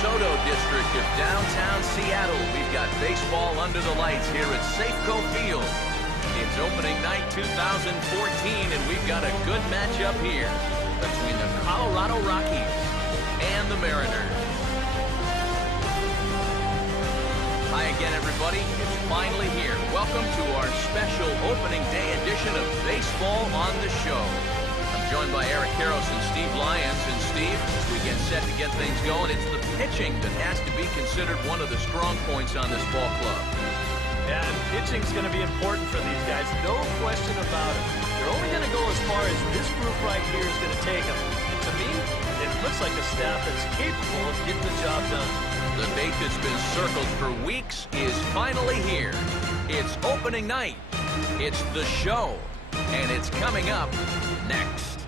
DeSoto district of downtown Seattle. We've got baseball under the lights here at Safeco Field. It's opening night 2014, and we've got a good matchup here between the Colorado Rockies and the Mariners. Hi again, everybody. It's finally here. Welcome to our special opening day edition of Baseball on the Show. I'm joined by Eric Karros and Steve Lyons. And Steve, as we get set to get things going, it's the pitching that has to be considered one of the strong points on this ball club. Yeah, and pitching's going to be important for these guys. No question about it. They're only going to go as far as this group right here is going to take them. And to me, it looks like a staff that's capable of getting the job done. The date that's been circled for weeks is finally here. It's opening night. It's the show. And it's coming up next.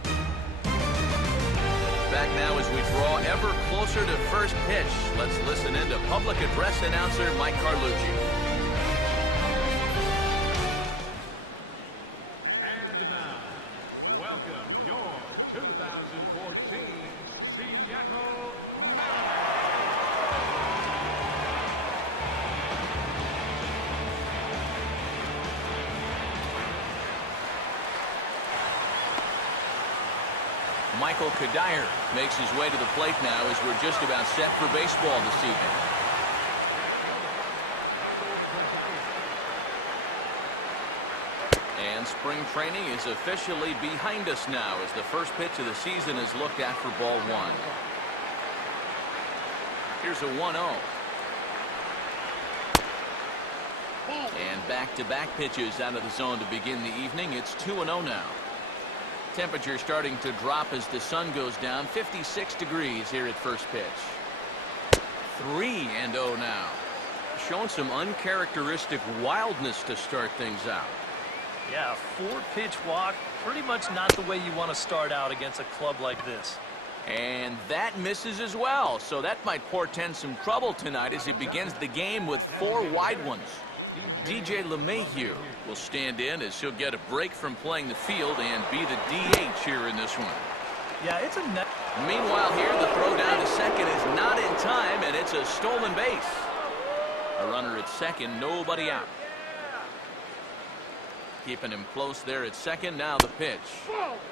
Back now as we draw ever closer to first pitch. Let's listen in to public address announcer Mike Carlucci. And now, welcome your 2014 Seattle Mariners. Michael Kadire makes his way to the plate now as we're just about set for baseball this evening. And spring training is officially behind us now as the first pitch of the season is looked at for ball one. Here's a 1-0. And back-to-back pitches out of the zone to begin the evening. It's 2-0 now. Temperature starting to drop as the sun goes down. 56 degrees here at first pitch. 3-0 now. Showing some uncharacteristic wildness to start things out. Yeah, 4-pitch walk. Pretty much not the way you want to start out against a club like this. And that misses as well. So that might portend some trouble tonight as he begins the game with 4 wide ones. DJ LeMahieu will stand in as he'll get a break from playing the field and be the DH here in this one. Yeah, it's a net. Meanwhile here, the throw down to second is not in time, and it's a stolen base. A runner at second, nobody out. Keeping him close there at second. Now the pitch.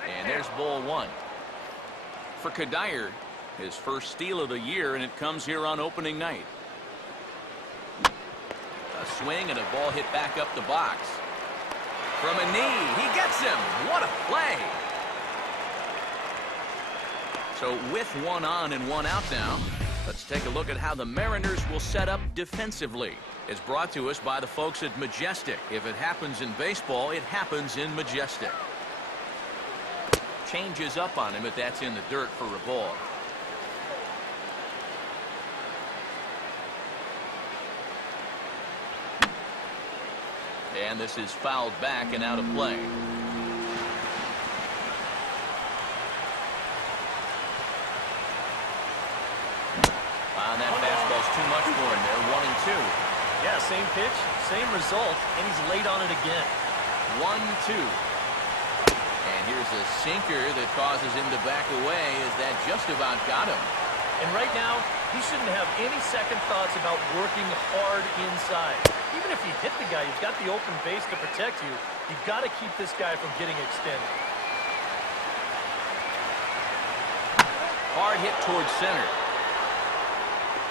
And there's ball one. For Kadire, his first steal of the year, and it comes here on opening night. A swing and a ball hit back up the box. From a knee, he gets him. What a play. So with 1 on and 1 out now, let's take a look at how the Mariners will set up defensively. It's brought to us by the folks at Majestic. If it happens in baseball, it happens in Majestic. Changes up on him if that's in the dirt for a ball. And this is fouled back and out of play. That fastball's too much for him there. 1-2. Yeah, same pitch, same result, and he's late on it again. 1-2. And here's a sinker that causes him to back away as that just about got him. And right now, he shouldn't have any second thoughts about working hard inside. Even if you hit the guy, you've got the open base to protect you. You've got to keep this guy from getting extended. Hard hit towards center.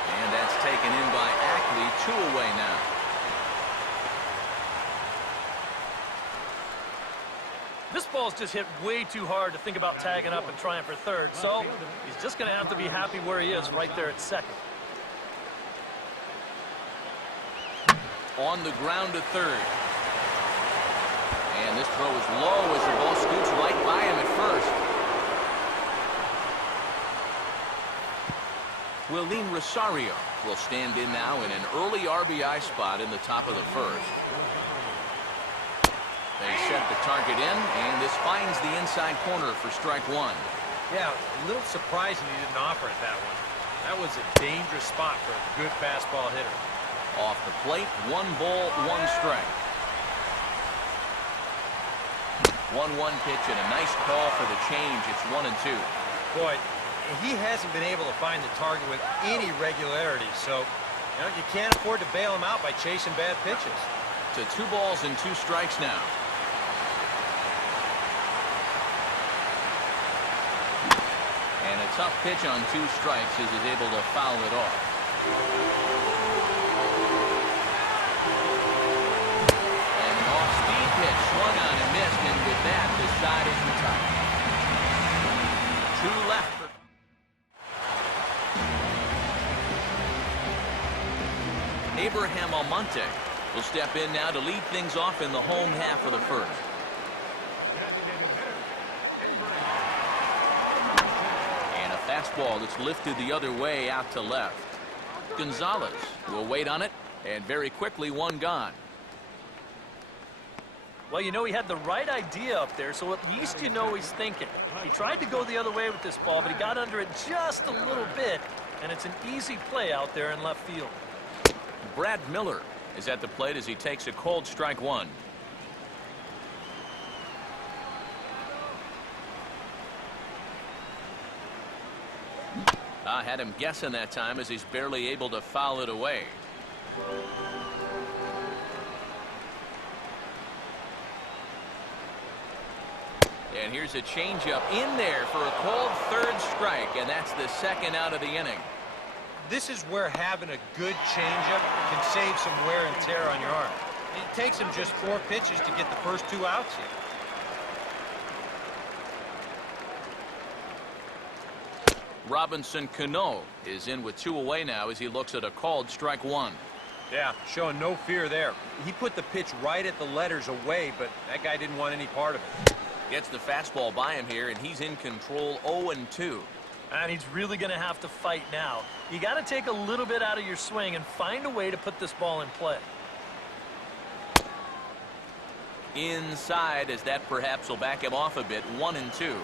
And that's taken in by Ackley. 2 away now. This ball's just hit way too hard to think about tagging up and trying for third, so he's just going to have to be happy where he is right there at second. On the ground to third. And this throw is low as the ball scoots right by him at first. Willeen Rosario will stand in now in an early RBI spot in the top of the first. They set the target in, and this finds the inside corner for strike one. Yeah, a little surprising he didn't offer it that one. That was a dangerous spot for a good fastball hitter. Off the plate, 1 ball, 1 strike. 1-1 pitch and a nice call for the change. It's 1-2. Boy, he hasn't been able to find the target with any regularity, so you can't afford to bail him out by chasing bad pitches. To 2 balls and 2 strikes now. And a tough pitch on 2 strikes as he's able to foul it off. And an off-speed pitch swung on and missed, and with that, the side is retired. 2 left. Abraham Almonte will step in now to lead things off in the home half of the first. And a fastball that's lifted the other way out to left. Gonzalez will wait on it, and very quickly 1 gone. Well, he had the right idea up there, so at least he's thinking. He tried to go the other way with this ball, but he got under it just a little bit, and it's an easy play out there in left field. Brad Miller is at the plate as he takes a cold strike 1. I had him guessing that time as he's barely able to foul it away. And here's a changeup in there for a cold 3rd strike, and that's the 2nd out of the inning. This is where having a good changeup can save some wear and tear on your arm. It takes him just 4 pitches to get the first 2 outs here. Robinson Canó is in with 2 away now as he looks at a called strike 1. Yeah, showing no fear there. He put the pitch right at the letters away, but that guy didn't want any part of it. Gets the fastball by him here, and he's in control 0-2. And he's really going to have to fight now. You got to take a little bit out of your swing and find a way to put this ball in play. Inside, as that perhaps will back him off a bit. 1-2.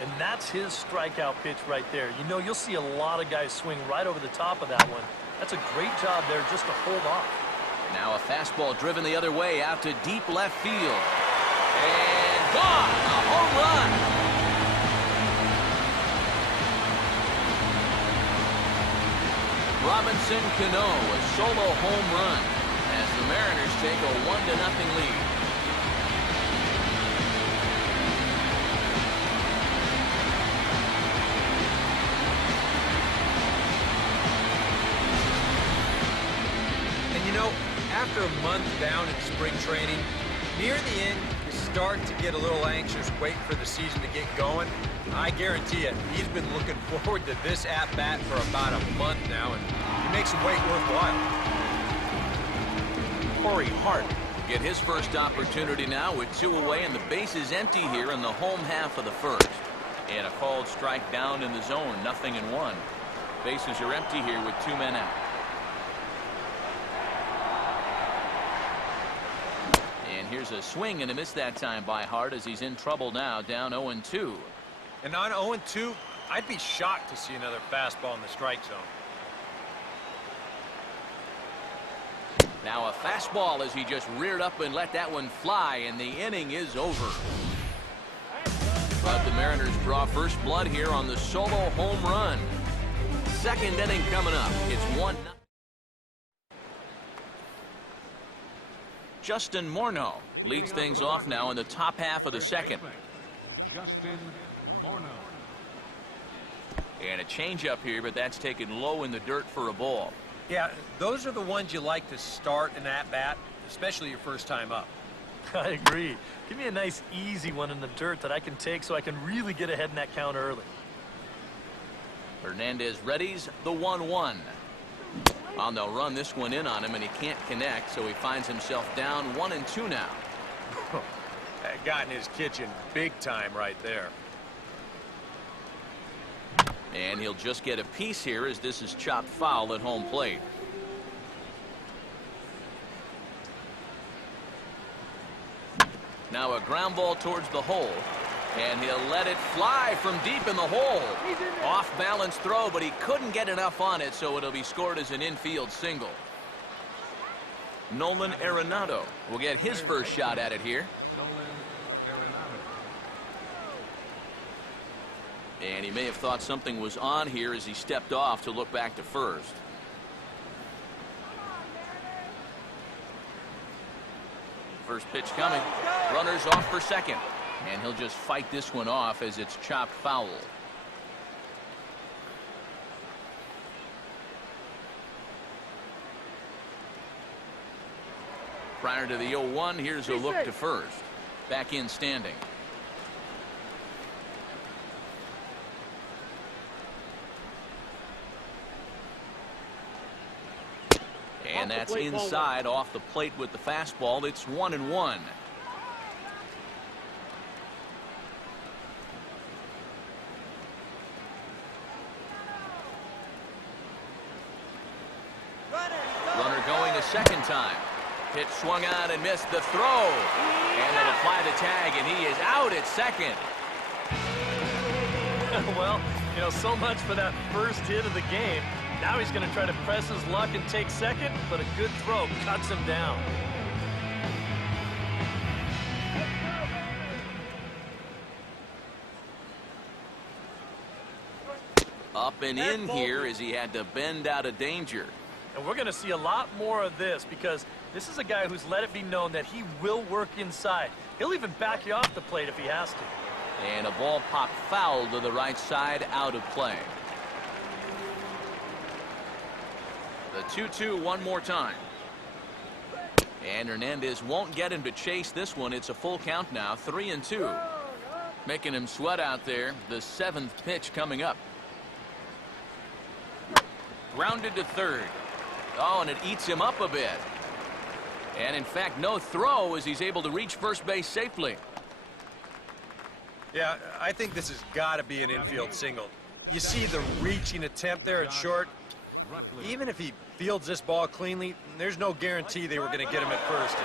And that's his strikeout pitch right there. You'll see a lot of guys swing right over the top of that one. That's a great job there just to hold off. Now a fastball driven the other way out to deep left field. And gone! A home run! Robinson Canó, a solo home run as the Mariners take a 1-0 lead. After a month down in spring training, near the end, you start to get a little anxious waiting for the season to get going. I guarantee you, he's been looking forward to this at-bat for about a month now, and he makes him wait worthwhile. Corey Hart will get his first opportunity now with 2 away, and the base is empty here in the home half of the first. And a called strike down in the zone, 0-1. Bases are empty here with 2 men out. Here's a swing and a miss that time by Hart as he's in trouble now, down 0-2. And on 0-2, I'd be shocked to see another fastball in the strike zone. Now a fastball as he just reared up and let that one fly, and the inning is over. But the Mariners draw first blood here on the solo home run. 2nd inning coming up. It's 1-0. Justin Morneau leads things off now in the top half of the 2nd. Justin Morneau. And a changeup here, but that's taken low in the dirt for a ball. Yeah, those are the ones you like to start an at-bat, especially your first time up. I agree. Give me a nice, easy one in the dirt that I can take so I can really get ahead in that count early. Hernandez readies the 1-1. Well, they'll run this one in on him, and he can't connect, so he finds himself down 1-2 now. That got in his kitchen big time right there. And he'll just get a piece here as this is chopped foul at home plate. Now a ground ball towards the hole, and he'll let it fly from deep in the hole. Off balance throw, but he couldn't get enough on it, so it'll be scored as an infield single. Nolan Arenado will get his first shot at it here. Nolan And he may have thought something was on here as he stepped off to look back to first. First pitch coming. Runners off for second. And he'll just fight this one off as it's chopped foul. Prior to the 0-1, here's a look to first. Back in standing. And that's inside off the plate with the fastball. It's 1-1. Runner going a second time. Pitch swung on and missed the throw. And they'll apply the tag, and he is out at second. Well, you know, so much for that first hit of the game. Now he's going to try to press his luck and take second, but a good throw cuts him down. Up and in here as he had to bend out of danger. And we're going to see a lot more of this because this is a guy who's let it be known that he will work inside. He'll even back you off the plate if he has to. And a ball popped foul to the right side, out of play. The 2-2 one more time. And Hernandez won't get him to chase this one. It's a full count now, 3-2. Making him sweat out there. The seventh pitch coming up. Grounded to third. Oh, and it eats him up a bit. And in fact, no throw as he's able to reach first base safely. Yeah, I think this has got to be an infield single. You see the reaching attempt there at short. Even if he fields this ball cleanly, there's no guarantee they were going to get him at first.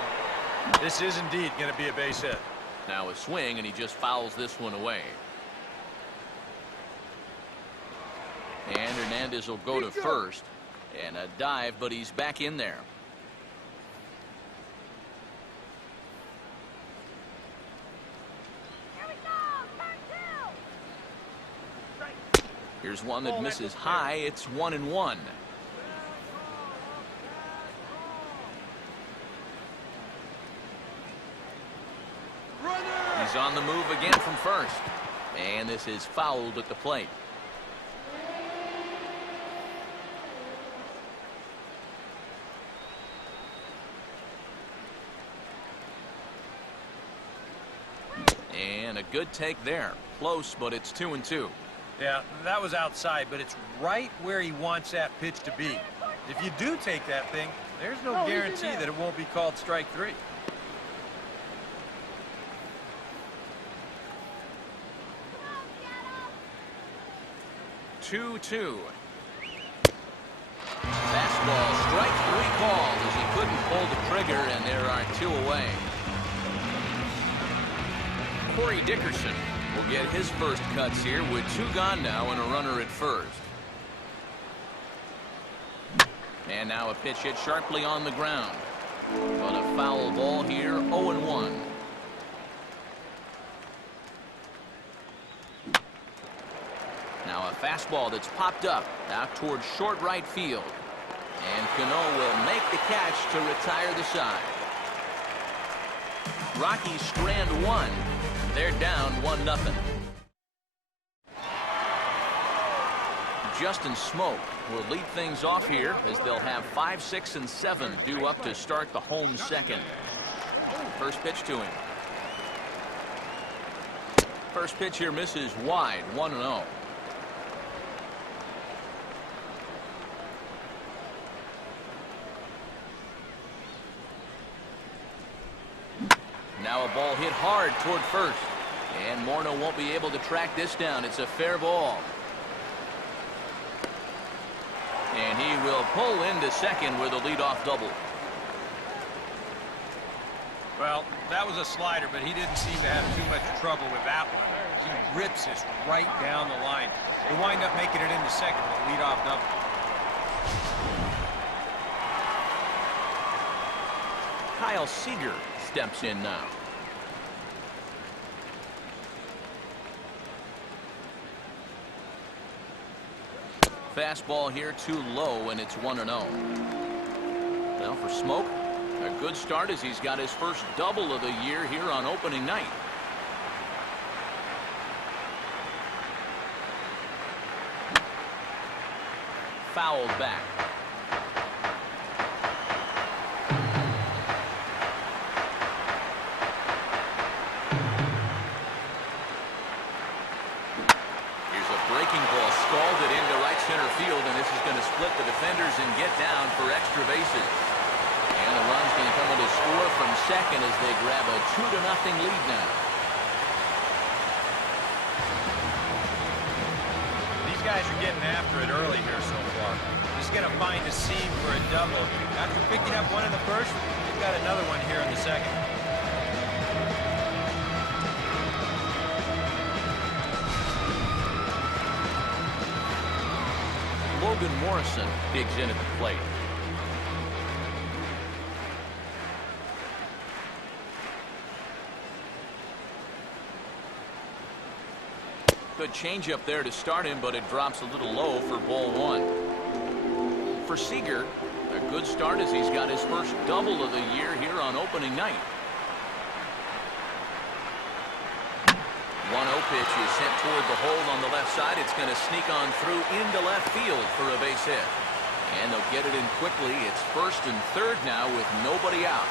And this is indeed going to be a base hit. Now a swing, and he just fouls this one away. And Hernandez will go to first. And a dive, but he's back in there. Here's one that misses high. It's 1-1. He's on the move again from first. And this is fouled at the plate. And a good take there. Close, but it's 2-2. Yeah, that was outside, but it's right where he wants that pitch to be. If you do take that thing, there's no guarantee that it won't be called strike three. Two-two. Fastball, strike three called as he couldn't pull the trigger, and there are two away. Corey Dickerson will get his first cuts here with two gone now and a runner at first. And now a pitch hit sharply on the ground. But a foul ball here, 0-1. Now a fastball that's popped up out towards short right field. And Canó will make the catch to retire the side. Rockies strand one. They're down 1-0. Justin Smoke will lead things off here as they'll have 5, 6, and 7 due up to start the home second. First pitch to him. First pitch here misses wide, 1-0. Now a ball hit hard toward first. And Morneau won't be able to track this down. It's a fair ball. And he will pull into second with a leadoff double. Well, that was a slider, but he didn't seem to have too much trouble with that one. He rips this right down the line. They wind up making it into second with a leadoff double. Kyle Seager steps in now. Fastball here too low, and it's 1-0. Well, for Smoke, a good start as he's got his first double of the year here on opening night. Fouled back. Here's a breaking ball scalded into right center field, and this is going to split the defenders and get down for extra bases. And the run's going to come in to score from second as they grab a 2-0 lead now. These guys are getting after it early here so far. Just going to find a seam for a double. After picking up one in the first, they've got another one here in the second. Logan Morrison digs in at the plate. Good changeup there to start him, but it drops a little low for ball one. For Seager, a good start as he's got his first double of the year here on opening night. 1-0 pitch is sent toward the hole on the left side. It's going to sneak on through into left field for a base hit. And they'll get it in quickly. It's first and third now with nobody out.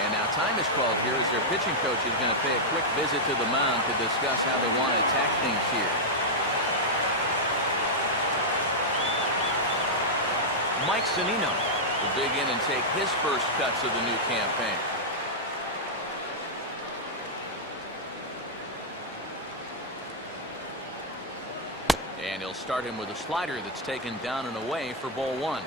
And now time is called here as their pitching coach is going to pay a quick visit to the mound to discuss how they want to attack things here. Mike Zunino will dig in and take his first cuts of the new campaign. And he'll start him with a slider that's taken down and away for ball one.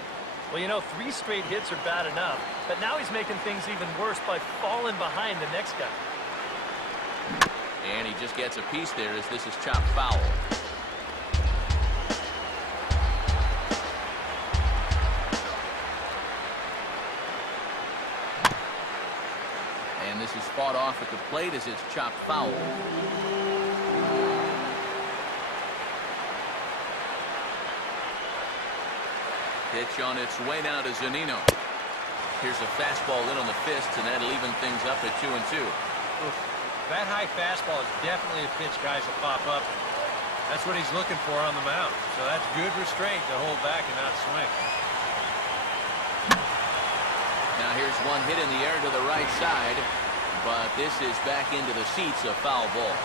Well, you know, 3 straight hits are bad enough, but now he's making things even worse by falling behind the next guy. And he just gets a piece there as this is chopped foul. And this is fought off at the plate as it's chopped foul. Pitch on its way now to Zunino. Here's a fastball in on the fists, and that'll even things up at 2-2. That high fastball is definitely a pitch guys will pop up. That's what he's looking for on the mound. So that's good restraint to hold back and not swing. Now here's one hit in the air to the right side, but this is back into the seats, a foul ball.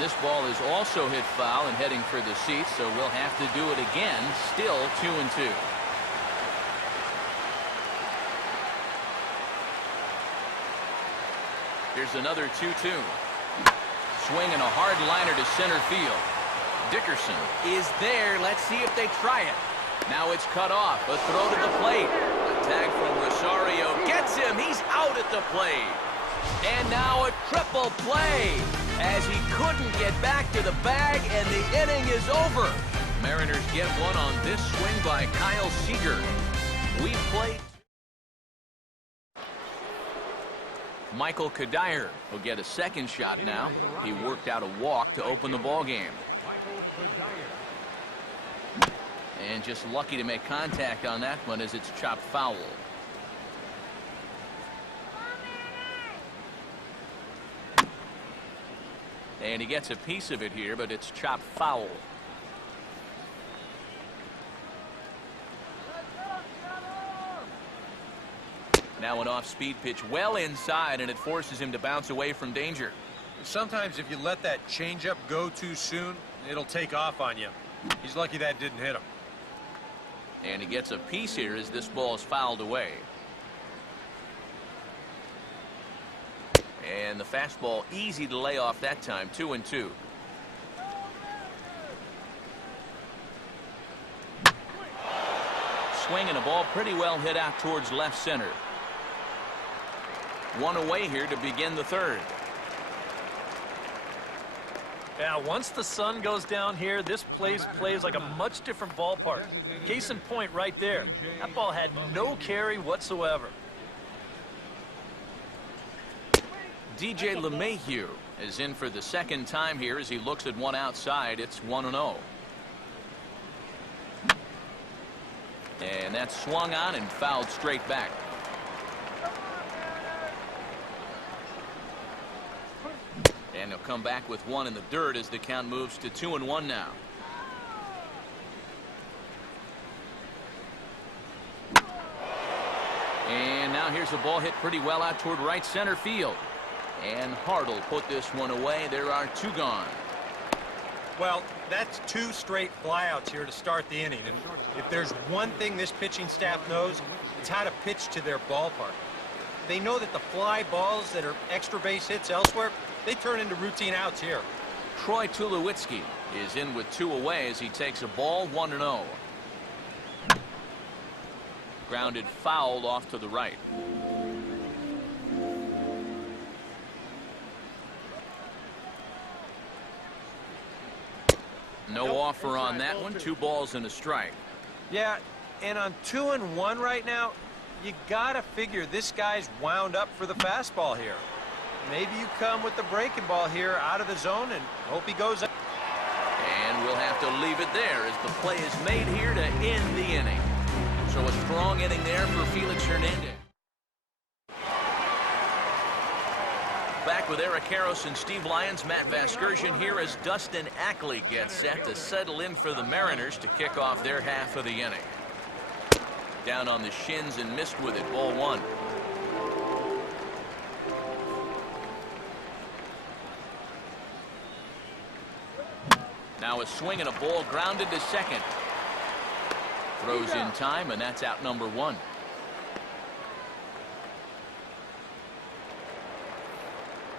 This ball is also hit foul and heading for the seats, so we'll have to do it again. Still 2-2. Here's another 2-2. Swinging a hard liner to center field. Dickerson is there. Let's see if they try it. Now it's cut off. A throw to the plate. A tag from Rosario gets him. He's out at the plate. And now a triple play as he couldn't get back to the bag, and the inning is over. Mariners get one on this swing by Kyle Seager. We played. Michael Kadire will get a second shot now. He worked out a walk to open the ball game. And just lucky to make contact on that one as it's chopped foul. And he gets a piece of it here, but it's chopped foul. Now an off-speed pitch well inside, and it forces him to bounce away from danger. Sometimes if you let that changeup go too soon, it'll take off on you. He's lucky that didn't hit him. And he gets a piece here as this ball is fouled away. And the fastball easy to lay off that time. 2-2. Swinging a ball pretty well hit out towards left center. One away here to begin the third. Yeah, once the sun goes down here, this place plays like a much different ballpark. Case in point right there. That ball had no carry whatsoever. DJ LeMahieu is in for the second time here as he looks at one outside. It's 1-0. And that's swung on and fouled straight back. And he'll come back with one in the dirt as the count moves to 2-1 now. And now here's a ball hit pretty well out toward right center field. And Hart will put this one away. There are two gone. Well, that's two straight flyouts here to start the inning. And if there's one thing this pitching staff knows, it's how to pitch to their ballpark. They know that the fly balls that are extra base hits elsewhere, they turn into routine outs here. Troy Tulowitzki is in with two away as he takes a ball 1-0. Grounded foul off to the right. No offer on that one. 2 balls and a strike. Yeah, and on 2-1 right now, you gotta figure this guy's wound up for the fastball here. Maybe you come with the breaking ball here out of the zone and hope he goes up. And we'll have to leave it there as the play is made here to end the inning. So a strong inning there for Felix Hernandez. Back with Eric Karros and Steve Lyons, Matt Vasgersian here as Dustin Ackley gets set to settle in for the Mariners to kick off their half of the inning. Down on the shins and missed with it, ball 1. Now a swing and a ball grounded to second. Throws in time, and that's out number 1.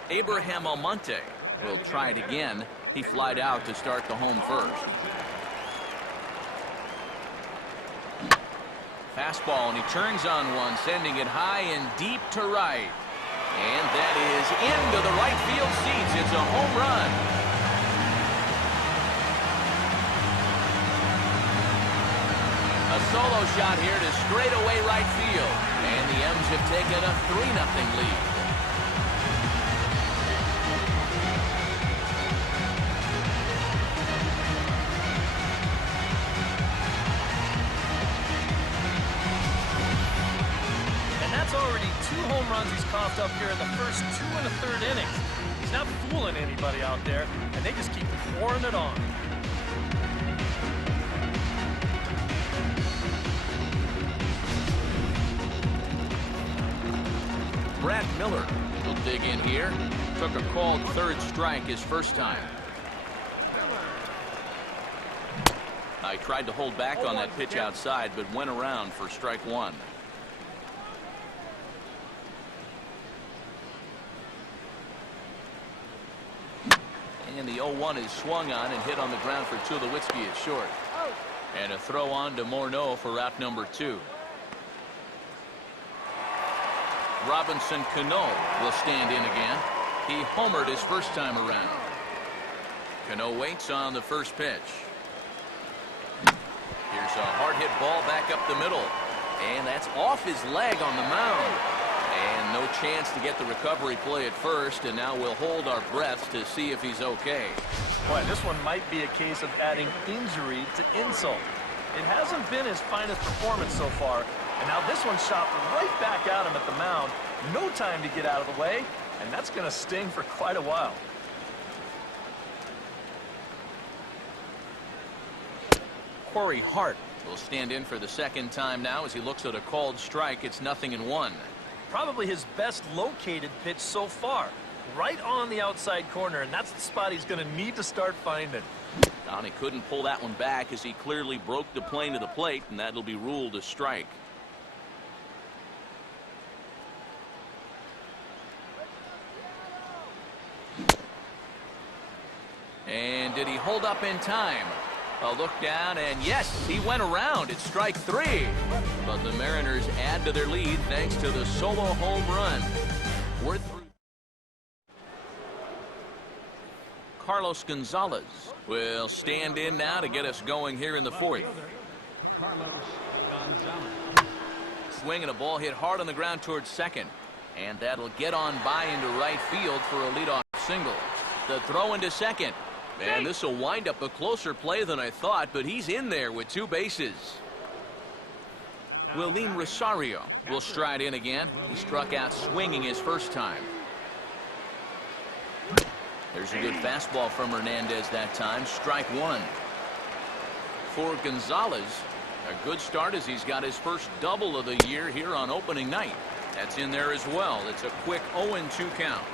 Abraham Almonte will try it again. He flied out to start the home first. Fastball, and he turns on one, sending it high and deep to right. And that is into the right field seats. It's a home run. A solo shot here to straightaway right field. And the M's have taken a 3-0 lead. Already 2 home runs he's coughed up here in the first 2 1/3 innings. He's not fooling anybody out there, and they just keep pouring it on. Brad Miller will dig in here. Took a called third strike his first time. I tried to hold back on that pitch outside, but went around for strike 1. And the 0-1 is swung on and hit on the ground for Tulowitzki at short. And a throw on to Morneau for out number 2. Robinson Canó will stand in again. He homered his first time around. Canó waits on the first pitch. Here's a hard hit ball back up the middle. And that's off his leg on the mound. And no chance to get the recovery play at first, and now we'll hold our breaths to see if he's okay. Boy, this one might be a case of adding injury to insult. It hasn't been his finest performance so far, and now this one shot right back at him at the mound. No time to get out of the way, and that's going to sting for quite a while. Corey Hart will stand in for the second time now as he looks at a called strike. It's 0-1. Probably his best located pitch so far. Right on the outside corner, and that's the spot he's going to need to start finding. Donnie couldn't pull that one back as he clearly broke the plane to the plate, and that'll be ruled a strike. And did he hold up in time? A look down, and yes, he went around. It's strike 3. But the Mariners add to their lead thanks to the solo home run. We're through. Carlos Gonzalez will stand in now to get us going here in the fourth. Carlos Gonzalez. Swing and a ball hit hard on the ground towards second. And that'll get on by into right field for a leadoff single. The throw into second. And this will wind up a closer play than I thought, but he's in there with 2 bases. Willeen Rosario will stride in again. He struck out swinging his first time. There's a good fastball from Hernandez that time. Strike 1. For Gonzalez, a good start as he's got his first double of the year here on opening night. That's in there as well. It's a quick 0-2 count.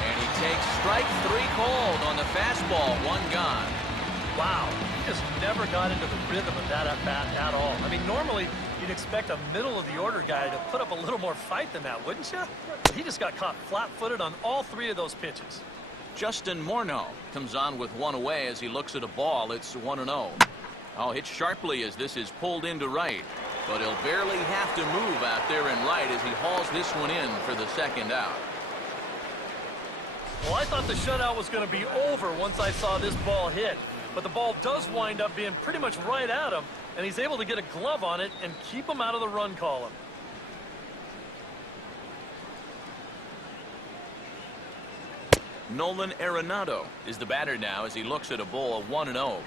And he takes strike 3 called on the fastball. 1 gone. Wow, he just never got into the rhythm of that at bat at all. I mean, normally you'd expect a middle of the order guy to put up a little more fight than that, wouldn't you? He just got caught flat-footed on all 3 of those pitches. Justin Morneau comes on with 1 away as he looks at a ball. It's 1-0. Oh, hit sharply as this is pulled into right, but he'll barely have to move out there in right as he hauls this one in for the second out. Well, I thought the shutout was going to be over once I saw this ball hit, but the ball does wind up being pretty much right at him, and he's able to get a glove on it and keep him out of the run column. Nolan Arenado is the batter now as he looks at a ball 1-0.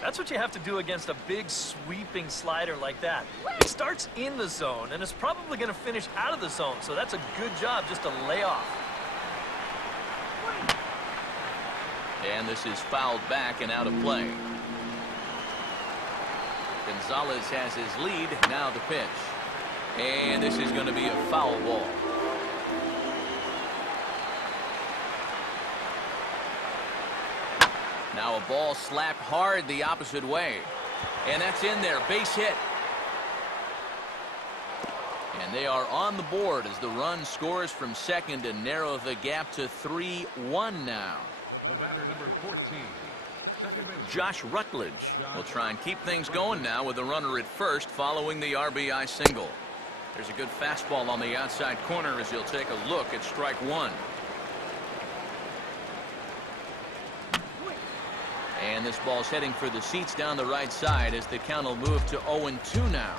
That's what you have to do against a big sweeping slider like that. It starts in the zone and is probably going to finish out of the zone, so that's a good job just to lay off. And this is fouled back and out of play. Gonzalez has his lead. Now the pitch. And this is going to be a foul ball. Now a ball slapped hard the opposite way. And that's in there. Base hit. And they are on the board as the run scores from second to narrow the gap to 3-1 now. The batter, number 14. Second base. Josh Rutledge will try and keep things going now with a runner at first following the RBI single. There's a good fastball on the outside corner as he'll take a look at strike 1. And this ball's heading for the seats down the right side as the count will move to 0-2 now.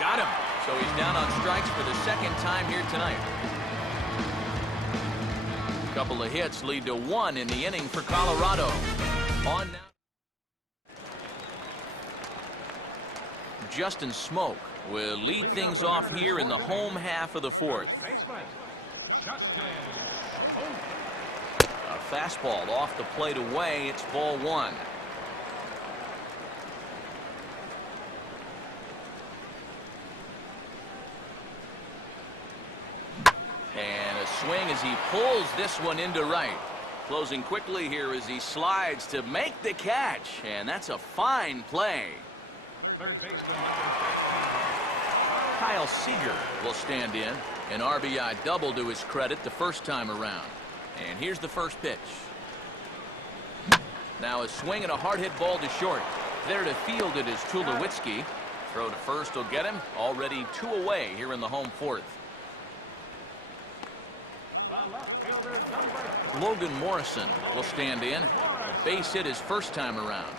Got him. So he's down on strikes for the second time here tonight. A couple of hits lead to 1 in the inning for Colorado. On now. Justin Smoke will lead things off here in the home half of the fourth. A fastball off the plate away. It's ball 1. And a swing as he pulls this one into right. Closing quickly here as he slides to make the catch. And that's a fine play. Third baseman, number 15. Kyle Seager will stand in. An RBI double to his credit the first time around. And here's the first pitch. Now a swing and a hard hit ball to short. There to field it is Tulowitzki. Throw to first will get him. Already 2 away here in the home fourth. The left fielder, number 4. Logan Morrison will stand in. A base hit his first time around.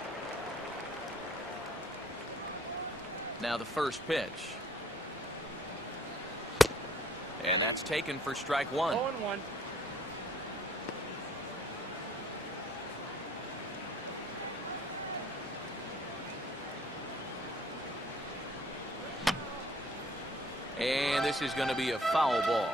Now the first pitch. And that's taken for strike 1. 0-1. And this is going to be a foul ball.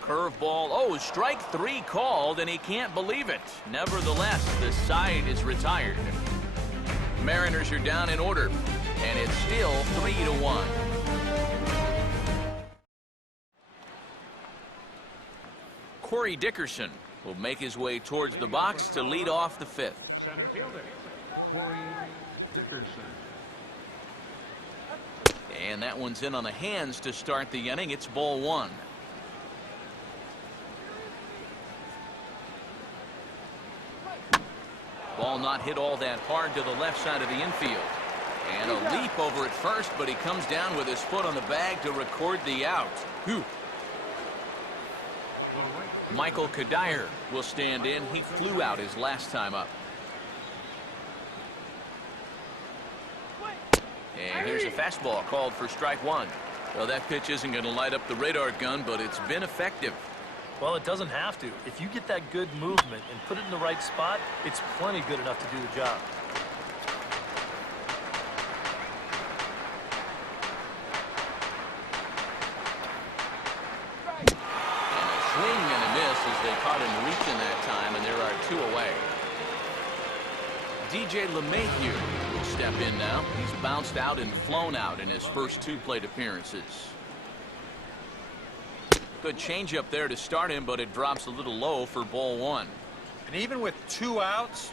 Curveball. Oh, strike 3 called, and he can't believe it. Nevertheless, the side is retired. Mariners are down in order, and it's still 3-1. Corey Dickerson will make his way towards the box to lead off the fifth. Center fielder, Corey Dickerson. And that one's in on the hands to start the inning. It's ball 1. Ball not hit all that hard to the left side of the infield. And a leap over at first, but he comes down with his foot on the bag to record the out. Whew. Michael Kadire will stand in. He flew out his last time up. And here's a fastball called for strike one. Well, that pitch isn't going to light up the radar gun, but it's been effective. Well, it doesn't have to. If you get that good movement and put it in the right spot, it's plenty good enough to do the job. And a swing and a miss as they caught him reaching that time, and there are 2 away. DJ LeMahieu will step in now. He's bounced out and flown out in his first 2 plate appearances. Good changeup there to start him, but it drops a little low for ball 1. And even with 2 outs,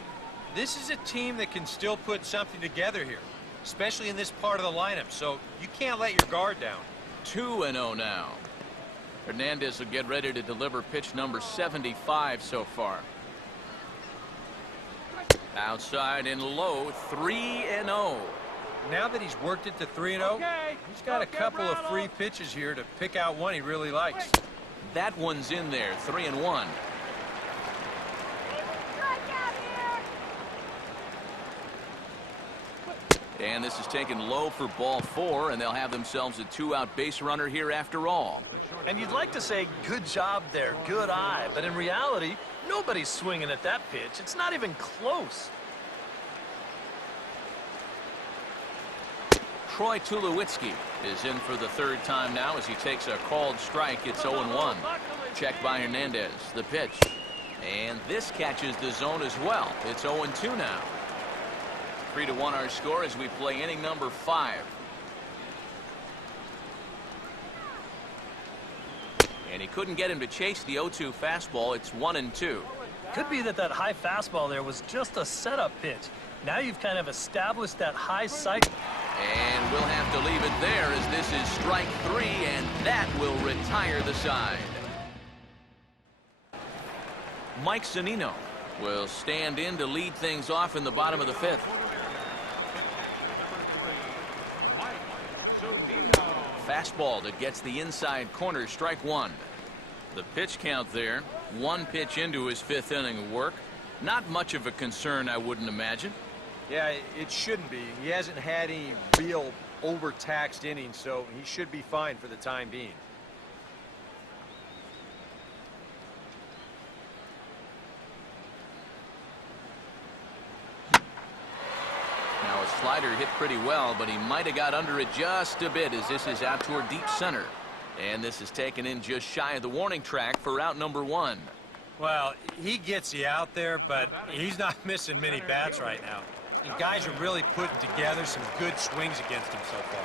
this is a team that can still put something together here, especially in this part of the lineup, so you can't let your guard down. 2-0 now. Hernandez will get ready to deliver pitch number 75 so far. Outside and low, 3-0. Now that he's worked it to 3-0, he's got a couple of free pitches here to pick out one he really likes. That one's in there, 3-1. And this is taken low for ball 4, and they'll have themselves a 2-out base runner here after all. And you'd like to say, good job there, good eye. But in reality, nobody's swinging at that pitch. It's not even close. Troy Tulowitzki is in for the 3rd time now as he takes a called strike. It's 0-1. Checked by Hernandez. The pitch. And this catches the zone as well. It's 0-2 now. 3-1 our score as we play inning number 5. And he couldn't get him to chase the 0-2 fastball. It's 1-2. Could be that high fastball there was just a setup pitch. Now you've kind of established that high cycle. And we'll have to leave it there as this is strike 3, and that will retire the side. Mike Zunino will stand in to lead things off in the bottom of the 5th. Fastball that gets the inside corner, strike 1. The pitch count there, 1 pitch into his 5th inning of work. Not much of a concern, I wouldn't imagine. Yeah, it shouldn't be. He hasn't had any real overtaxed innings, so he should be fine for the time being. Now a slider hit pretty well, but he might have got under it just a bit as this is out toward deep center. And this is taken in just shy of the warning track for out number 1. Well, he gets you out there, but he's not missing many bats right now. And guys are really putting together some good swings against him so far.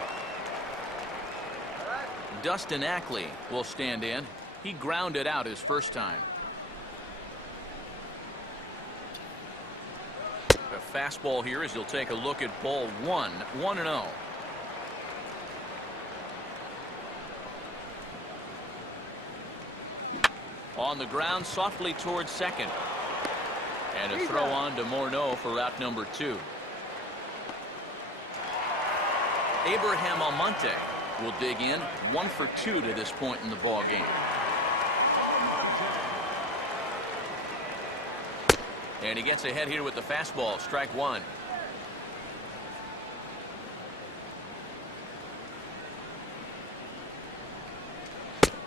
Dustin Ackley will stand in. He grounded out his first time. A fastball here as he'll take a look at ball 1, 1-0. On the ground softly towards second. And a throw on to Morneau for out number 2. Abraham Almonte will dig in, 1 for 2 to this point in the ball game. And he gets ahead here with the fastball, strike 1.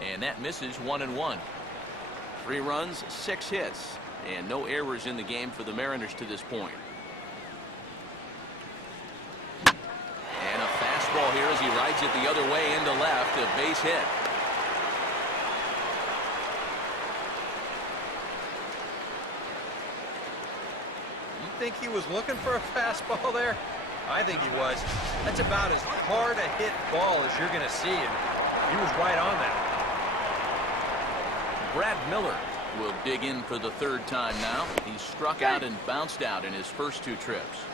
And that misses, 1-1. 3 runs, 6 hits, and no errors in the game for the Mariners to this point. And a fastball here as he rides it the other way into left, a base hit. You think he was looking for a fastball there? I think he was. That's about as hard a hit ball as you're going to see, and he was right on that. Brad Miller will dig in for the 3rd time now. He struck out and bounced out in his first 2 trips.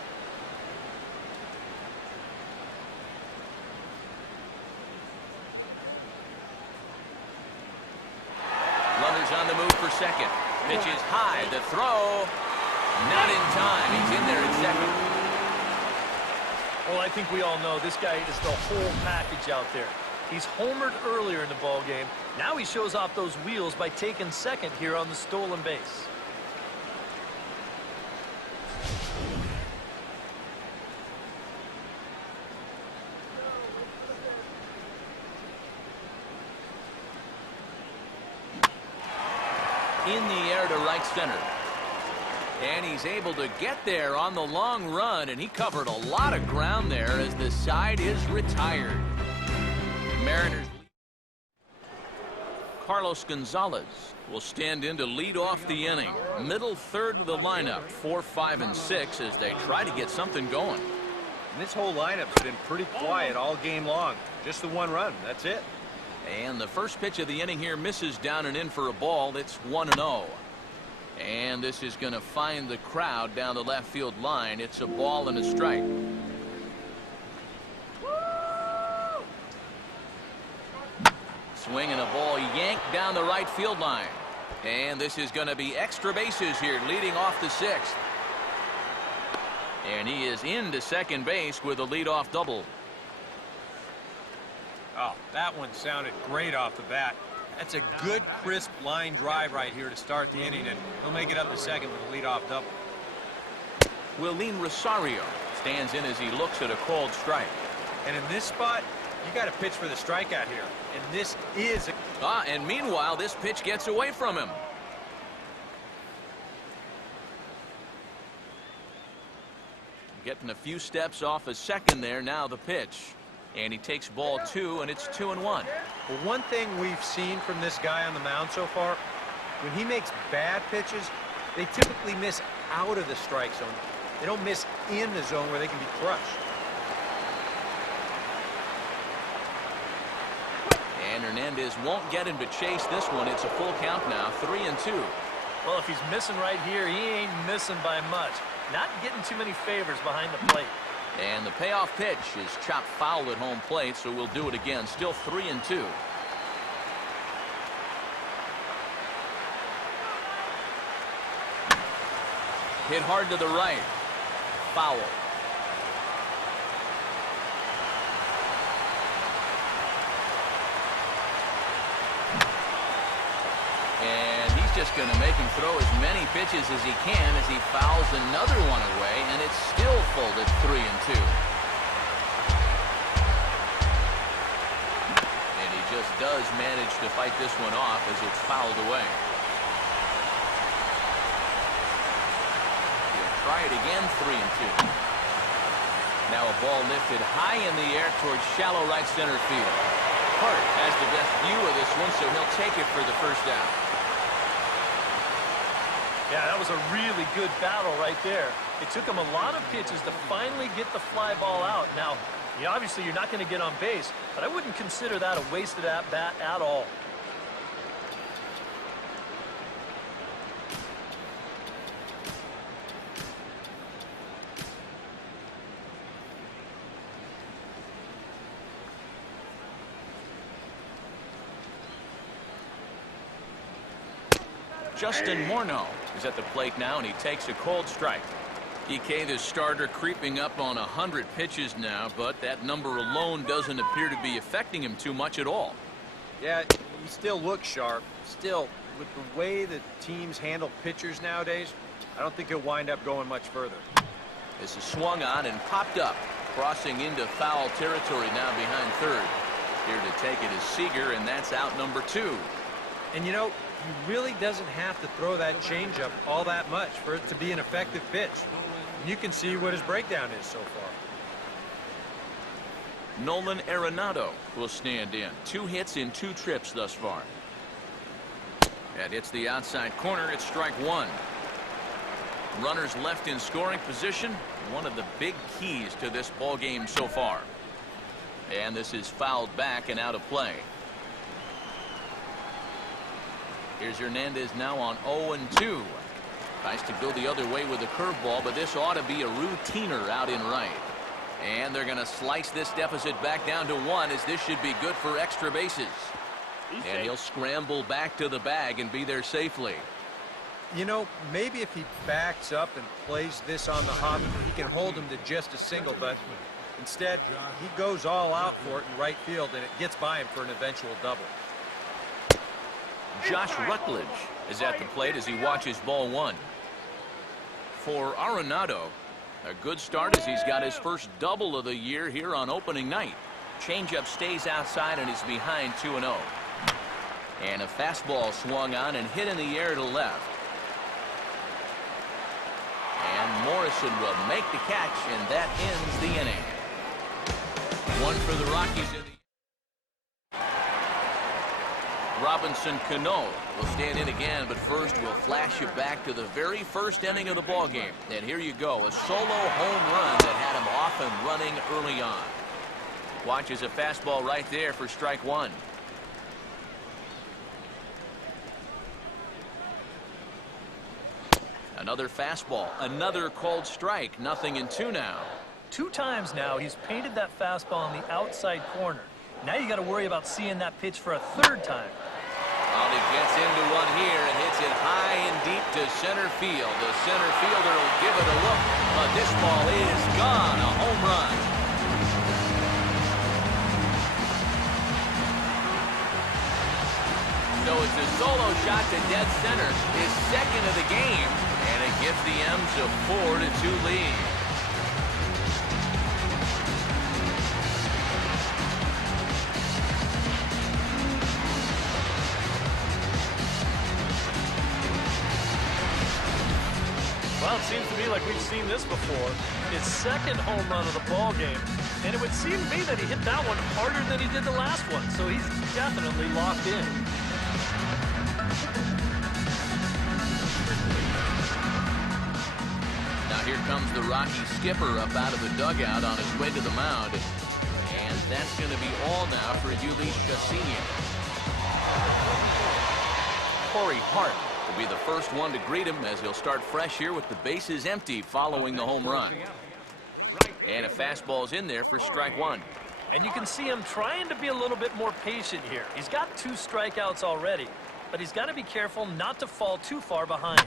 Runners on the move for second. Pitch is high. The throw. Not in time. He's in there at second. Well, I think we all know this guy is the whole package out there. He's homered earlier in the ball game. Now he shows off those wheels by taking second here on the stolen base. In the air to right center. And he's able to get there on the long run, and he covered a lot of ground there as the side is retired. Mariners. Carlos Gonzalez will stand in to lead off the inning. Middle third of the lineup, 4, 5, and 6 as they try to get something going. And this whole lineup's been pretty quiet all game long. Just the one run. That's it. And the first pitch of the inning here misses down and in for a ball. It's 1-0. And this is going to find the crowd down the left field line. It's a ball and a strike. Swinging a ball yanked down the right field line. And this is going to be extra bases here, leading off the sixth. And he is into second base with a leadoff double. Oh, that one sounded great off the bat. That's a good, crisp line drive right here to start the inning, and he'll make it up to second with a leadoff double. Willeen Rosario stands in as he looks at a called strike. And in this spot, you got to pitch for the strikeout here. And this is and meanwhile, this pitch gets away from him. Getting a few steps off a second there. Now the pitch. And he takes ball 2, and it's 2-1. Well, one thing we've seen from this guy on the mound so far, when he makes bad pitches, they typically miss out of the strike zone. They don't miss in the zone where they can be crushed. And Hernandez won't get him to chase this one. It's a full count now, 3-2. Well, if he's missing right here, he ain't missing by much. Not getting too many favors behind the plate. And the payoff pitch is chopped foul at home plate, so we'll do it again. Still 3-2. Hit hard to the right. Foul. And he's just going to make him throw as many pitches as he can as he fouls another one away, and it's still folded 3-2. And he just does manage to fight this one off as it's fouled away. He'll try it again, 3-2. Now a ball lifted high in the air towards shallow right center field. Hart has the best view of this one, so he'll take it for the first out. Yeah, that was a really good battle right there. It took him a lot of pitches to finally get the fly ball out. Now, obviously you're not going to get on base, but I wouldn't consider that a wasted at-bat at all. Justin Morneau is at the plate now, and he takes a cold strike. EK, the starter, creeping up on 100 pitches now, but that number alone doesn't appear to be affecting him too much at all. Yeah, he still looks sharp. Still, with the way that teams handle pitchers nowadays, I don't think he'll wind up going much further. This is swung on and popped up, crossing into foul territory now behind third. Here to take it is Seager, and that's out number 2. And you know, he really doesn't have to throw that changeup all that much for it to be an effective pitch. You can see what his breakdown is so far. Nolan Arenado will stand in. 2 hits in 2 trips thus far. That hits the outside corner. It's strike 1. Runners left in scoring position. One of the big keys to this ball game so far. And this is fouled back and out of play. Here's Hernandez now on 0-2. Tries to go the other way with a curveball, but this ought to be a routiner out in right. And they're going to slice this deficit back down to 1, as this should be good for extra bases. And he'll scramble back to the bag and be there safely. You know, maybe if he backs up and plays this on the hop, he can hold him to just a single, but instead, he goes all out for it in right field, and it gets by him for an eventual double. Josh Rutledge is at the plate as he watches ball one. For Arenado, a good start as he's got his first double of the year here on opening night. Changeup stays outside and is behind 2-0. And a fastball swung on and hit in the air to left. And Morrison will make the catch, and that ends the inning. One for the Rockies in the Robinson Canó will stand in again, but first we'll flash you back to the very first inning of the ball game. And here you go, a solo home run that had him off and running early on. Watches a fastball right there for strike one. Another fastball, another called strike, 0-2 now. 2 times now he's painted that fastball on the outside corner. Now you got to worry about seeing that pitch for a 3rd time. Well, he gets into one here and hits it high and deep to center field. The center fielder will give it a look, but this ball is gone, a home run. So it's a solo shot to dead center, his 2nd of the game, and it gives the M's a 4-2 lead. Well, it seems to me like we've seen this before. His 2nd home run of the ball game, and it would seem to me that he hit that one harder than he did the last one, so he's definitely locked in. Now here comes the Rocky skipper up out of the dugout on his way to the mound, and that's going to be all now for Yuli Chasinian. Corey Hart will be the first one to greet him as he'll start fresh here with the bases empty following the home run. And a fastball's in there for strike one. And you can see him trying to be a little bit more patient here. He's got 2 strikeouts already, but he's got to be careful not to fall too far behind.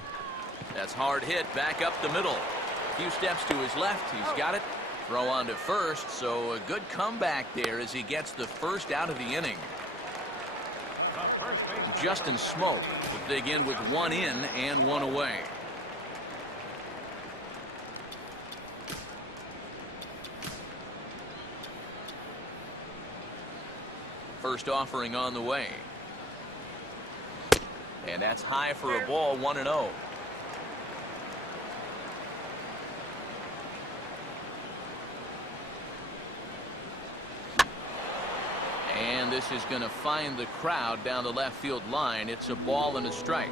That's hard hit back up the middle. A few steps to his left. He's got it. Throw on to first, so a good comeback there as he gets the first out of the inning. Justin Smoke will dig in with 1 in and 1 away. First offering on the way. And that's high for a ball, 1-0. And this is going to find the crowd down the left field line. It's a ball and a strike.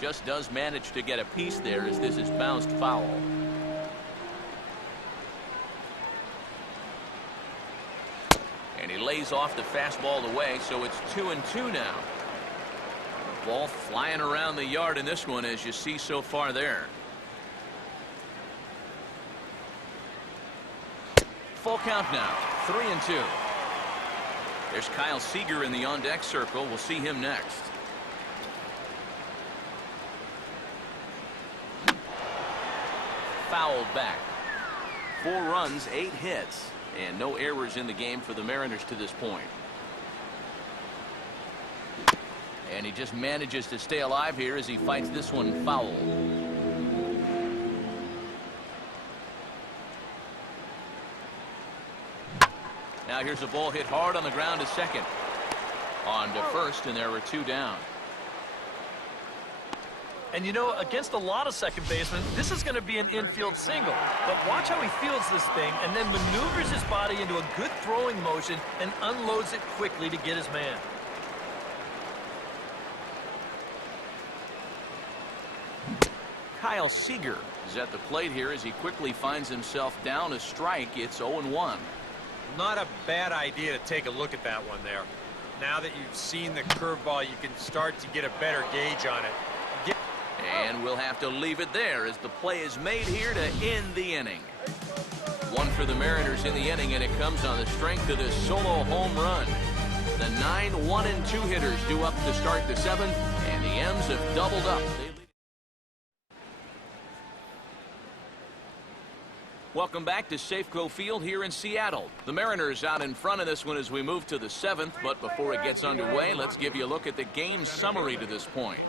Just does manage to get a piece there as this is bounced foul. And he lays off the fastball away, so it's 2-2 now. Ball flying around the yard in this one, as you see so far there. Full count now, 3-2. There's Kyle Seager in the on-deck circle. We'll see him next. Fouled back. 4 runs, 8 hits, and no errors in the game for the Mariners to this point. And he just manages to stay alive here as he fights this one foul. Now here's a ball hit hard on the ground to second. On to first, and there were 2 down. And you know, against a lot of second basemen, this is going to be an infield single. But watch how he fields this thing and then maneuvers his body into a good throwing motion and unloads it quickly to get his man. Kyle Seager is at the plate here as he quickly finds himself down a strike. It's 0-1. Not a bad idea to take a look at that one there. Now that you've seen the curveball, you can start to get a better gauge on it. And we'll have to leave it there as the play is made here to end the inning. One for the Mariners in the inning, and it comes on the strength of this solo home run. The 9 1-2 hitters due up to start the 7th, and the M's have doubled up. Welcome back to Safeco Field here in Seattle. The Mariners out in front of this one as we move to the 7th, but before it gets underway, let's give you a look at the game summary to this point.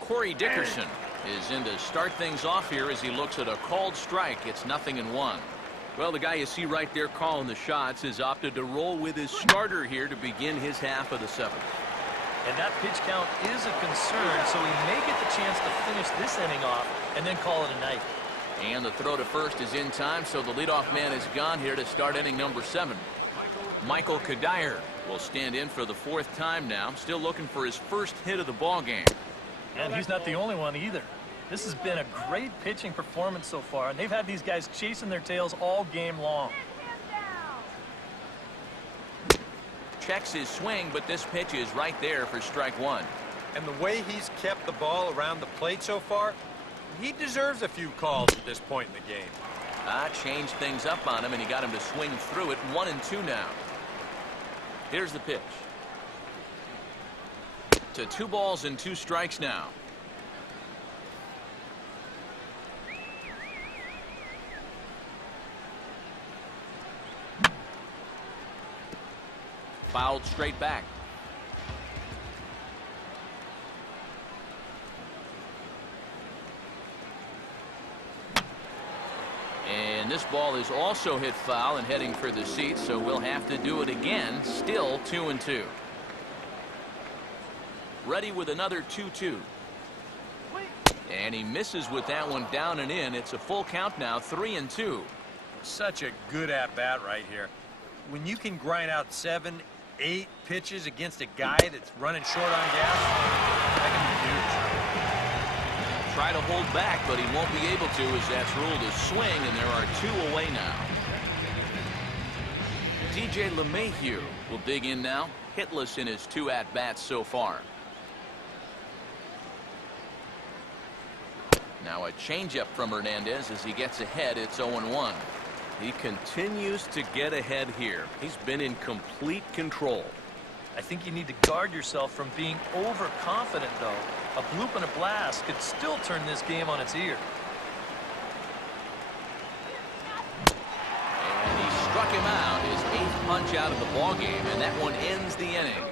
Corey Dickerson is in to start things off here as he looks at a called strike. It's 0-1. Well, the guy you see right there calling the shots has opted to roll with his starter here to begin his half of the 7th. And that pitch count is a concern, so he may get the chance to finish this inning off and then call it a night. And the throw to first is in time, so the leadoff man is gone here to start inning number 7. Michael Kadire will stand in for the 4th time now, still looking for his first hit of the ball game. And he's not the only one either. This has been a great pitching performance so far, and they've had these guys chasing their tails all game long. Checks his swing, but this pitch is right there for strike 1. And the way he's kept the ball around the plate so far, he deserves a few calls at this point in the game. Changed things up on him, and he got him to swing through it. 1-2 now. Here's the pitch. To 2 balls and 2 strikes now. Fouled straight back. And this ball is also hit foul and heading for the seats, so we'll have to do it again. Still 2-2. Ready with another 2-2. And he misses with that one down and in. It's a full count now, 3-2. Such a good at-bat right here. When you can grind out 7, 8 pitches against a guy that's running short on gas, that can be huge. Try to hold back, but he won't be able to as that's ruled a swing, and there are 2 away now. DJ LeMahieu will dig in now, hitless in his 2 at-bats so far. Now a changeup from Hernandez as he gets ahead. It's 0-1. He continues to get ahead here. He's been in complete control. I think you need to guard yourself from being overconfident, though. A bloop and a blast could still turn this game on its ear. And he struck him out, his 8th punch out of the ball game, and that one ends the inning.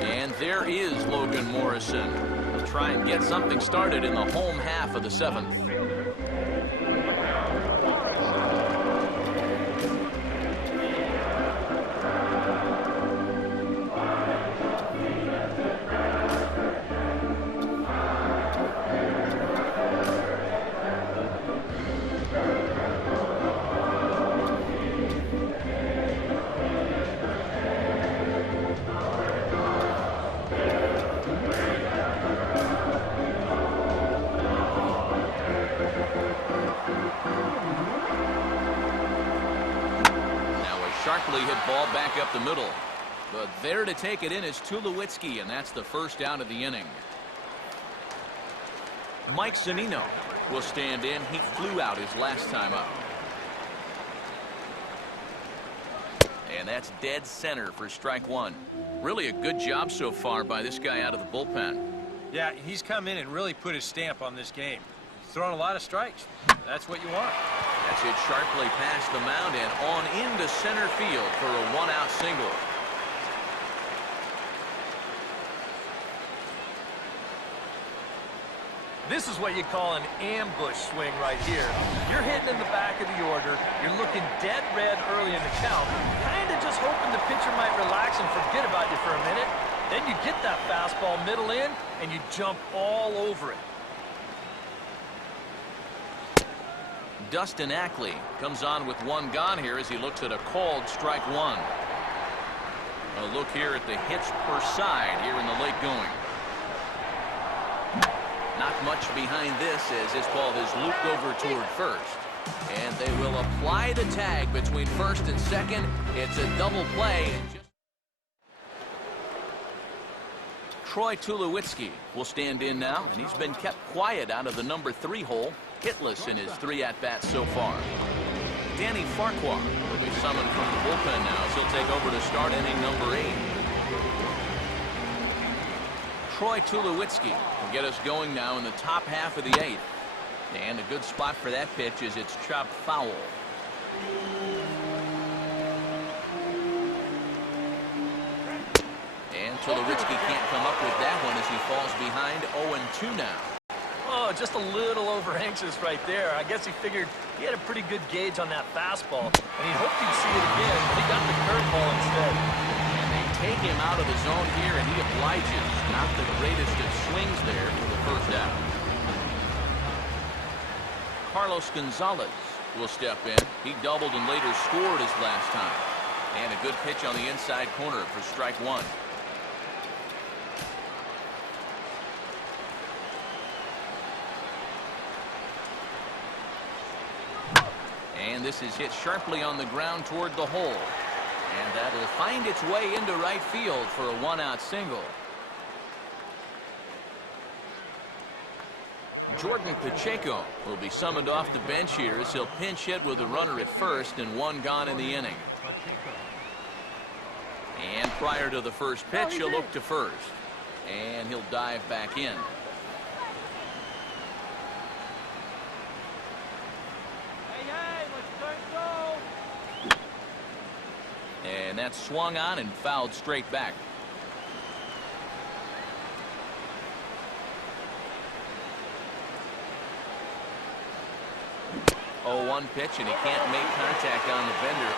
And there is Logan Morrison. He'll try and get something started in the home half of the 7th. Sharply hit ball back up the middle. But there to take it in is Tulowitzki, and that's the first out of the inning. Mike Zunino will stand in. He flew out his last time up. And that's dead center for strike 1. Really a good job so far by this guy out of the bullpen. Yeah, he's come in and really put his stamp on this game. He's thrown a lot of strikes. That's what you want. That's hit sharply past the mound and on into center field for a 1-out single. This is what you call an ambush swing right here. You're hitting in the back of the order. You're looking dead red early in the count. Kind of just hoping the pitcher might relax and forget about you for a minute. Then you get that fastball middle in, and you jump all over it. Dustin Ackley comes on with 1 gone here as he looks at a called strike 1. A look here at the hits per side here in the late going. Not much behind this as this ball is looped over toward first. And they will apply the tag between first and second. It's a double play. Troy Tulowitzki will stand in now, and he's been kept quiet out of the number 3 hole, hitless in his 3 at-bats so far. Danny Farquhar will be summoned from the bullpen now as he'll take over to start inning number 8. Troy Tulowitzki will get us going now in the top half of the 8th. And a good spot for that pitch is it's chopped foul. And Tulowitzki can't come up with that one as he falls behind 0-2 now. Oh, just a little over anxious right there. I guess he figured he had a pretty good gauge on that fastball, and he hoped he'd see it again, but he got the curveball instead. And they take him out of the zone here, and he obliges. Not the greatest of swings there for the first out. Carlos Gonzalez will step in. He doubled and later scored his last time. And a good pitch on the inside corner for strike 1. And this is hit sharply on the ground toward the hole. And that'll find its way into right field for a 1-out single. Jordan Pacheco will be summoned off the bench here as he'll pinch hit with a runner at first and 1 gone in the inning. And prior to the first pitch, he'll look to first. And he'll dive back in. And that's swung on and fouled straight back. Oh, 1 pitch, and he can't make contact on the bender.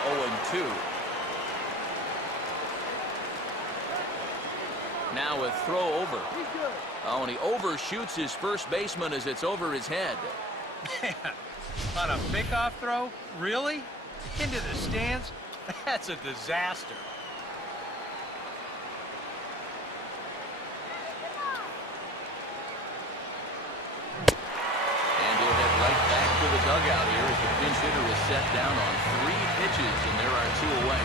0-2. Now a throw over. Oh, and he overshoots his first baseman as it's over his head. On a pickoff throw? Really? Into the stands? That's a disaster. And he'll head right back to the dugout here as the pinch hitter is set down on 3 pitches, and there are 2 away.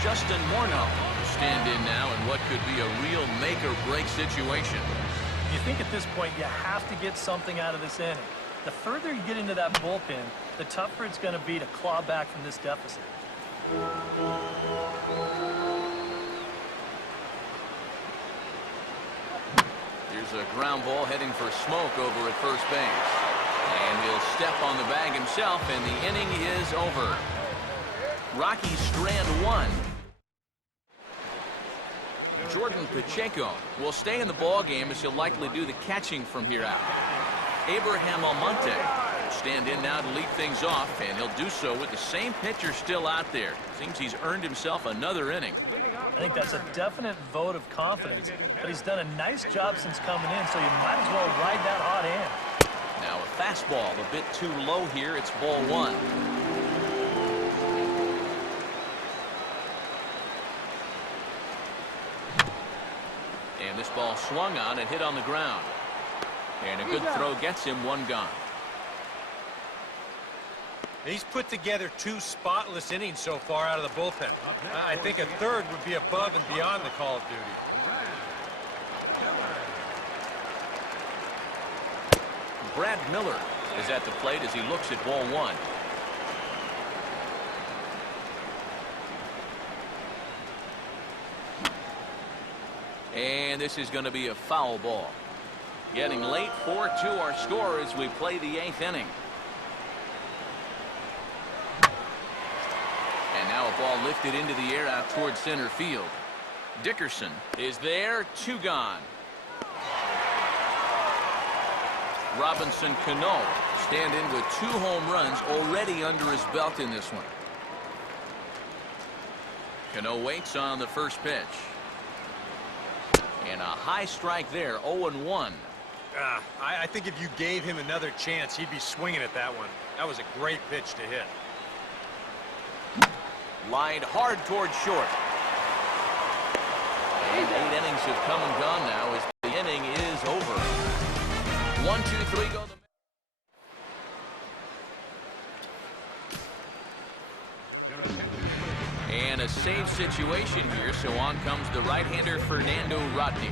Justin Morneau will stand in now in what could be a real make-or-break situation. You think at this point you have to get something out of this inning. The further you get into that bullpen, the tougher it's going to be to claw back from this deficit. Here's a ground ball heading for Smoke over at first base. And he'll step on the bag himself, and the inning is over. Rockies strand 1. Jordan Pacheco will stay in the ball game as he'll likely do the catching from here out. Abraham Almonte will stand in now to lead things off, and he'll do so with the same pitcher still out there. Seems he's earned himself another inning. I think that's a definite vote of confidence, but he's done a nice job since coming in, so you might as well ride that hot hand. Now a fastball a bit too low here. It's ball 1. And this ball swung on and hit on the ground. And a good throw gets him 1 gone. He's put together 2 spotless innings so far out of the bullpen. I think a third would be above and beyond the call of duty. Brad Miller is at the plate as he looks at ball 1. And this is going to be a foul ball. Getting late, 4-2 our score as we play the 8th inning. And now a ball lifted into the air out towards center field. Dickerson is there, 2 gone. Robinson Canó stand in with 2 home runs already under his belt in this one. Canó waits on the first pitch. And a high strike there, 0-1. I think if you gave him another chance, he'd be swinging at that one. That was a great pitch to hit. Lined hard towards short. And 8 innings have come and gone now as the inning is over. 1, 2, 3 go. And a save situation here, so on comes the right-hander Fernando Rodney.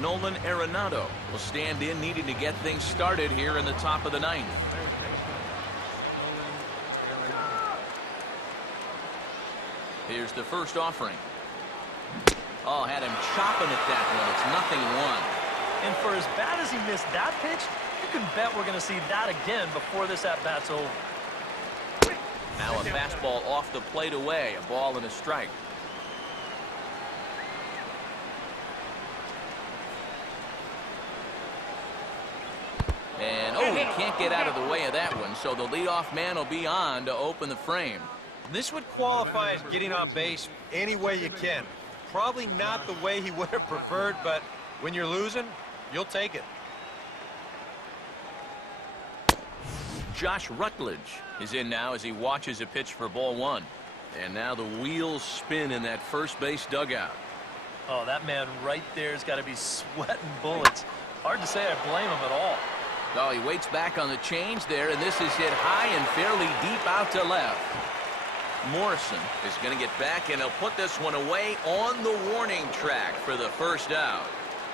Nolan Arenado will stand in, needing to get things started here in the top of the ninth. Here's the first offering. Oh, had him chopping at that one. It's 0-1. And for as bad as he missed that pitch, you can bet we're going to see that again before this at-bat's over. Now a fastball off the plate away, a ball and a strike. And, oh, he can't get out of the way of that one, so the leadoff man will be on to open the frame. This would qualify as getting on base any way you can. Probably not the way he would have preferred, but when you're losing, you'll take it. Josh Rutledge is in now as he watches a pitch for ball one. And now the wheels spin in that first base dugout. Oh, that man right there has got to be sweating bullets. Hard to say I blame him at all. Oh, he waits back on the change there, and this is hit high and fairly deep out to left. Morrison is going to get back, and he'll put this one away on the warning track for the first out.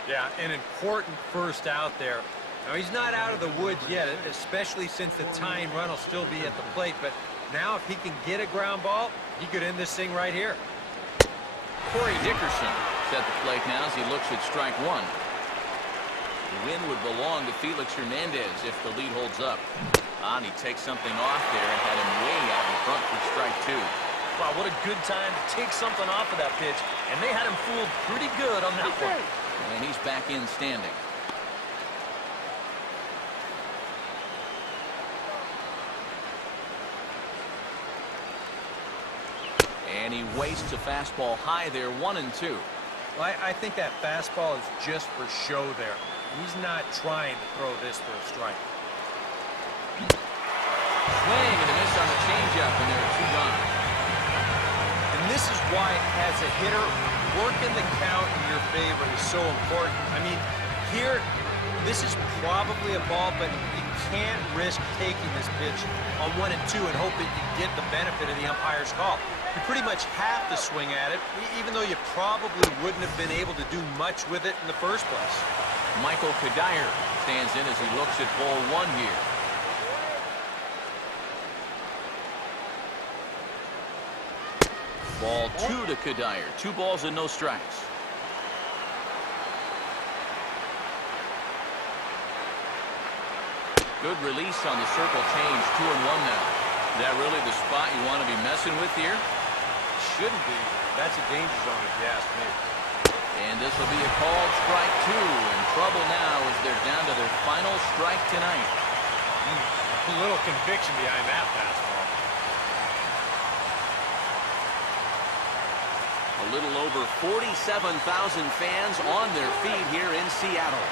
Yeah, an important first out there. Now, he's not out of the woods yet, especially since the tying run will still be at the plate. But now if he can get a ground ball, he could end this thing right here. Corey Dickerson is at the plate now as he looks at strike one. The win would belong to Felix Hernandez if the lead holds up. And he takes something off there and had him way out in front for strike two. Wow, what a good time to take something off of that pitch. And they had him fooled pretty good on that one. And he's back in standing. And he wastes a fastball high there, 1-2. Well, I think that fastball is just for show there. He's not trying to throw this for a strike. Swing and a miss on the changeup, and there are two gone. And this is why, as a hitter, working the count in your favor is so important. I mean, here, this is probably a ball, but you can't risk taking this pitch on 1-2 and hope that you get the benefit of the umpire's call. You pretty much have to swing at it, even though you probably wouldn't have been able to do much with it in the first place. Michael Kadire stands in as he looks at ball one here. Ball two to Kadire. 2 balls and no strikes. Good release on the circle change. 2-1 now. Is that really the spot you want to be messing with here? Shouldn't be. That's a danger zone if you ask me. And this will be a called strike two. In trouble now as they're down to their final strike tonight. A little conviction behind that fastball. A little over 47,000 fans on their feet here in Seattle.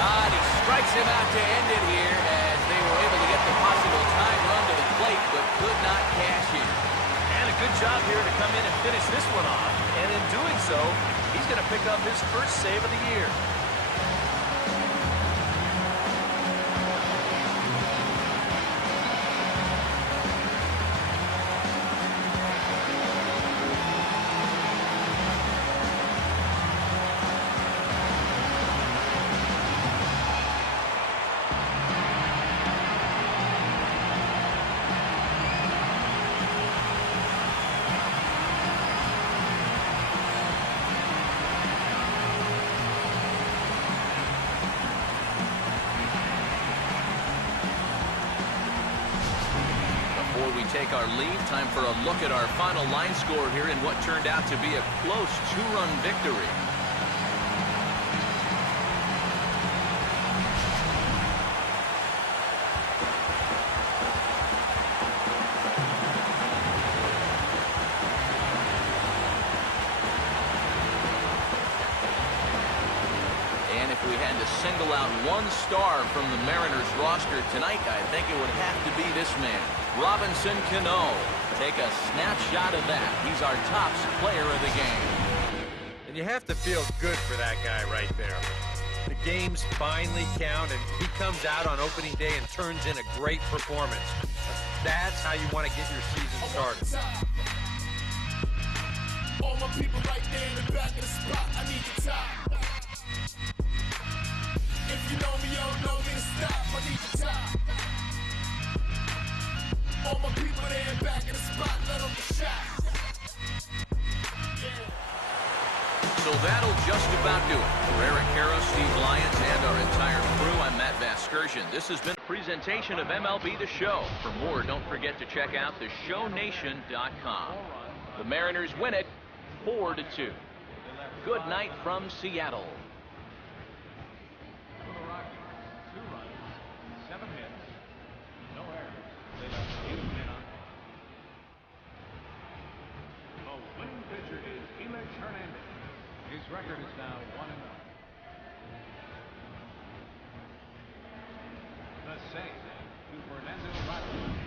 And he strikes him out to end it here as they were able to get the possible time run to the plate but could not cash in. And a good job here to come in and finish this one off. And in doing so, he's going to pick up his first save of the year. Before we take our leave, time for a look at our final line score here in what turned out to be a close 2-run victory. And if we had to single out one star from the Mariners roster tonight, I think it would have to be this man, Robinson Canó. Take a snapshot of that. He's our top player of the game. And you have to feel good for that guy right there. The games finally count, and he comes out on opening day and turns in a great performance. That's how you want to get your season started. All my people right there in the back of the spot, I need your top. If you know me, you don't know me to stop, I need your top. All my people there in the back of the spot, let them get shot. So that'll just about do it. For Eric Harris, Steve Lyons, and our entire crew, I'm Matt Vasgersian. This has been a presentation of MLB The Show. For more, don't forget to check out theshownation.com. The Mariners win it 4-2. Good night from Seattle. For the Rockies, 2 runs, 7 hits, no errors. They left 8 men on. The winning pitcher is Felix Hernandez. His record is now 1-0. The save to Fernando Rockies.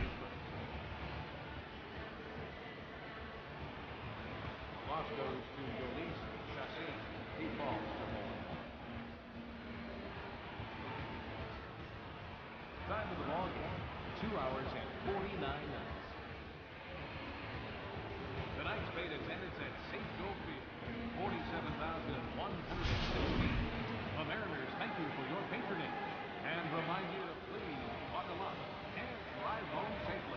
Loss goes to Yolis Chassis. He falls to home. Time of the ball game, 2 hours and 49 minutes. Tonight's paid attendance at St. Joe Field, 47,116. The Mariners thank you for your patronage and remind you to please buckle up and drive home safely.